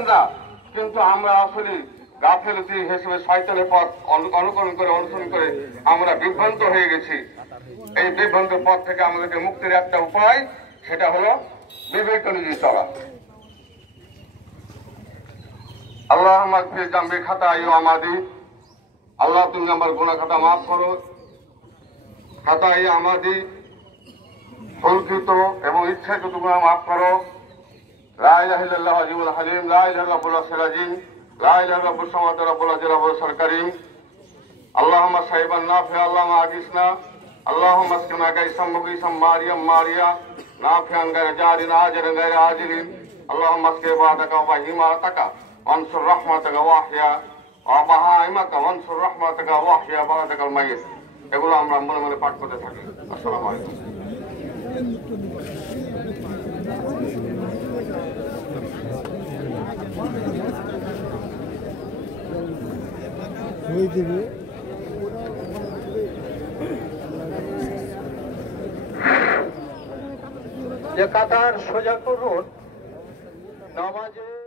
মুসলমানরা, কিন্তু আমরা আসলে গাফেলতি হিসেবে শয়তানের পথ অনুসরণ করে আমরা বিভ্রান্ত হয়ে গেছি। এই বিভ্রান্ত পথ থেকে আমাদেরকে মুক্তির একটা উপায়, সেটা হলো বিবেক অনুযায়ী চলা। আল্লাহ মাগফির জামবি খাতাই ও আমাদি, আল্লাহ তুমি আমার গুনাহ খাতা মাফ করো। খাতাই আমাদি, সংকৃত এবং ইচ্ছাকৃত গুনাহ মাফ করো। লা ইলাহা ইল্লাল্লাহ আজিমুল হালিম, লা ইলাহা ইল্লাল্লাহ সিরাজিম, লা ইলাহা ইল্লাল্লাহ সামাওয়াতি রাব্বুল আযীম রাব্বুল কারীম। আল্লাহুম্মা সাইবান নাফি, আল্লাহুম্মা আগিসনা, আল্লাহুম্মা আসকিনা গায়সাম মুগীসাম মারিয়াম মারিয়া, নাফিআন গায়রা জারিন আজিরান গায়রা আজিরিন। আল্লাহুম্মা আসকি বাদাকা ওয়া হিমাতাকা ওয়ানসুর রাহমাতাকা ওয়াহইয়া ওয়া বাহাইমাকা ওয়ানসুর রাহমাতাকা ওয়াহইয়া বাদাকাল মাইয়িত। এগুলো আমরা মনে মনে পাঠ করতে থাকি। আসসালামু আলাইকুম। যে কাতার সোজা করুন নামাজে।